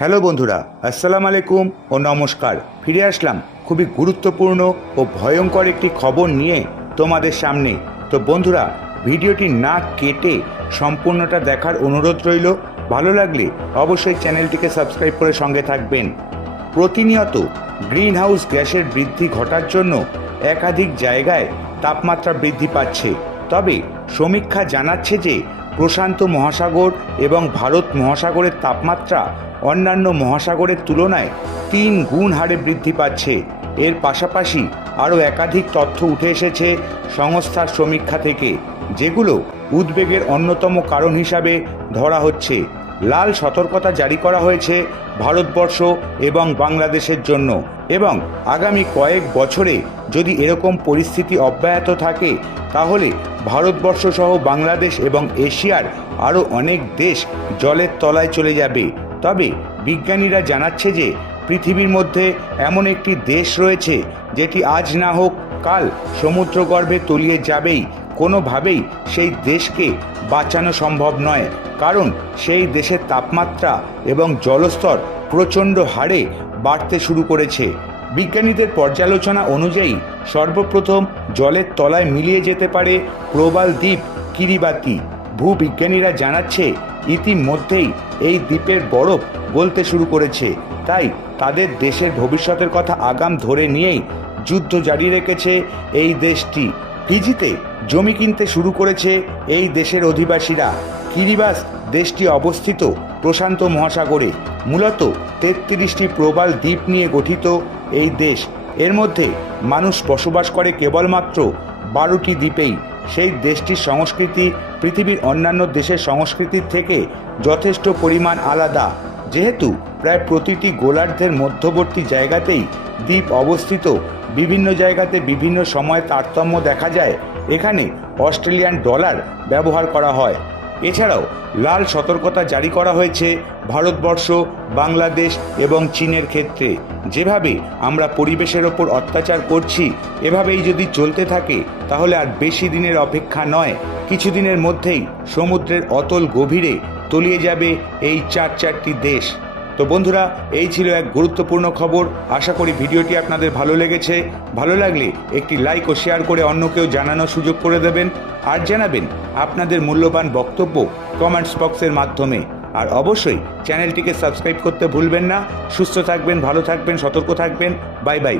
Hello বন্ধুরা, আসসালামু আলাইকুম ও নমস্কার। ফিরে আসলাম খুবই গুরুত্বপূর্ণ ও ভয়ঙ্কর একটি খবর নিয়ে তোমাদের সামনে। তো বন্ধুরা, ভিডিওটি না কেটে সম্পূর্ণটা দেখার অনুরোধ রইল। ভালো লাগলে অবশ্যই চ্যানেলটিকে সাবস্ক্রাইব করে সঙ্গে থাকবেন। প্রতিনিয়ত গ্রিন হাউস গ্যাসের বৃদ্ধি ঘটার জন্য একাধিক জায়গায় তাপমাত্রা বৃদ্ধি পাচ্ছে। তবে সমীক্ষা জানাচ্ছে যে প্রশান্ত মহাসাগর এবং ভারত মহাসাগরের তাপমাত্রা অন্যান্য মহাসাগরের তুলনায় তিন গুণ হারে বৃদ্ধি পাচ্ছে। এর পাশাপাশি আরও একাধিক তথ্য উঠে এসেছে সংস্থার সমীক্ষা থেকে, যেগুলো উদ্বেগের অন্যতম কারণ হিসাবে ধরা হচ্ছে। লাল সতর্কতা জারি করা হয়েছে ভারতবর্ষ এবং বাংলাদেশের জন্য। এবং আগামী কয়েক বছরে যদি এরকম পরিস্থিতি অব্যাহত থাকে, তাহলে ভারতবর্ষ সহ বাংলাদেশ এবং এশিয়ার আরও অনেক দেশ জলের তলায় চলে যাবে। তবে বিজ্ঞানীরা জানাচ্ছে যে পৃথিবীর মধ্যে এমন একটি দেশ রয়েছে, যেটি আজ না হোক কাল সমুদ্রগর্ভে তলিয়ে যাবেই। কোনোভাবেই সেই দেশকে বাঁচানো সম্ভব নয়, কারণ সেই দেশের তাপমাত্রা এবং জলস্তর প্রচণ্ড হারে বাড়তে শুরু করেছে। বিজ্ঞানীদের পর্যালোচনা অনুযায়ী সর্বপ্রথম জলের তলায় মিলিয়ে যেতে পারে প্রবাল দ্বীপ কিরিবাতি ভূবিজ্ঞানীরা জানাচ্ছে, ইতিমধ্যেই এই দ্বীপের বরফ গলতে শুরু করেছে। তাই তাদের দেশের ভবিষ্যতের কথা আগাম ধরে নিয়েই যুদ্ধ জারি রেখেছে এই দেশটি। ফিজিতে জমি কিনতে শুরু করেছে এই দেশের অধিবাসীরা। কিরিবাস দেশটি অবস্থিত প্রশান্ত মহাসাগরে। মূলত তেত্রিশটি প্রবাল দ্বীপ নিয়ে গঠিত এই দেশ। এর মধ্যে মানুষ বসবাস করে কেবলমাত্র বারোটি দ্বীপেই। সেই দেশটির সংস্কৃতি পৃথিবীর অন্যান্য দেশের সংস্কৃতির থেকে যথেষ্ট পরিমাণ আলাদা। যেহেতু প্রায় প্রতিটি গোলার্ধের মধ্যবর্তী জায়গাতেই দ্বীপ অবস্থিত, বিভিন্ন জায়গাতে বিভিন্ন সময় তারতম্য দেখা যায়, এখানে অস্ট্রেলিয়ান ডলার ব্যবহার করা হয়। এছাড়াও লাল সতর্কতা জারি করা হয়েছে ভারতবর্ষ, বাংলাদেশ এবং চীনের ক্ষেত্রে। যেভাবে আমরা পরিবেশের ওপর অত্যাচার করছি, এভাবেই যদি চলতে থাকে, তাহলে আর বেশি দিনের অপেক্ষা নয়, কিছুদিনের মধ্যেই সমুদ্রের অতল গভীরে তলিয়ে যাবে এই চার চারটি দেশ। তো বন্ধুরা, এই ছিল এক গুরুত্বপূর্ণ খবর। আশা করি ভিডিওটি আপনাদের ভালো লেগেছে। ভালো লাগলে একটি লাইক ও শেয়ার করে অন্যকেও জানানোর সুযোগ করে দেবেন। আর জানাবেন আপনাদের মূল্যবান বক্তব্য কমেন্টস বক্সের মাধ্যমে। আর অবশ্যই চ্যানেলটিকে সাবস্ক্রাইব করতে ভুলবেন না। সুস্থ থাকবেন, ভালো থাকবেন, সতর্ক থাকবেন। Bye bye.